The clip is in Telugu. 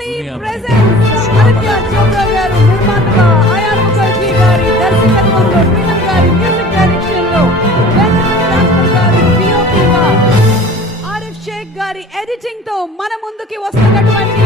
proudly presents Aditya Chopra garu నిర్మాతగా అయాన్ ముఖర్జీ గారి దర్శకత్వంలో ప్రీతం గారి మ్యూజిక్ డైరెక్షన్ లో వెంకటేశ్వర గారి DOP గా ఆరిఫ్ షేక్ గారి ఎడిటింగ్ తో మన ముందుకి వస్తున్నటువంటి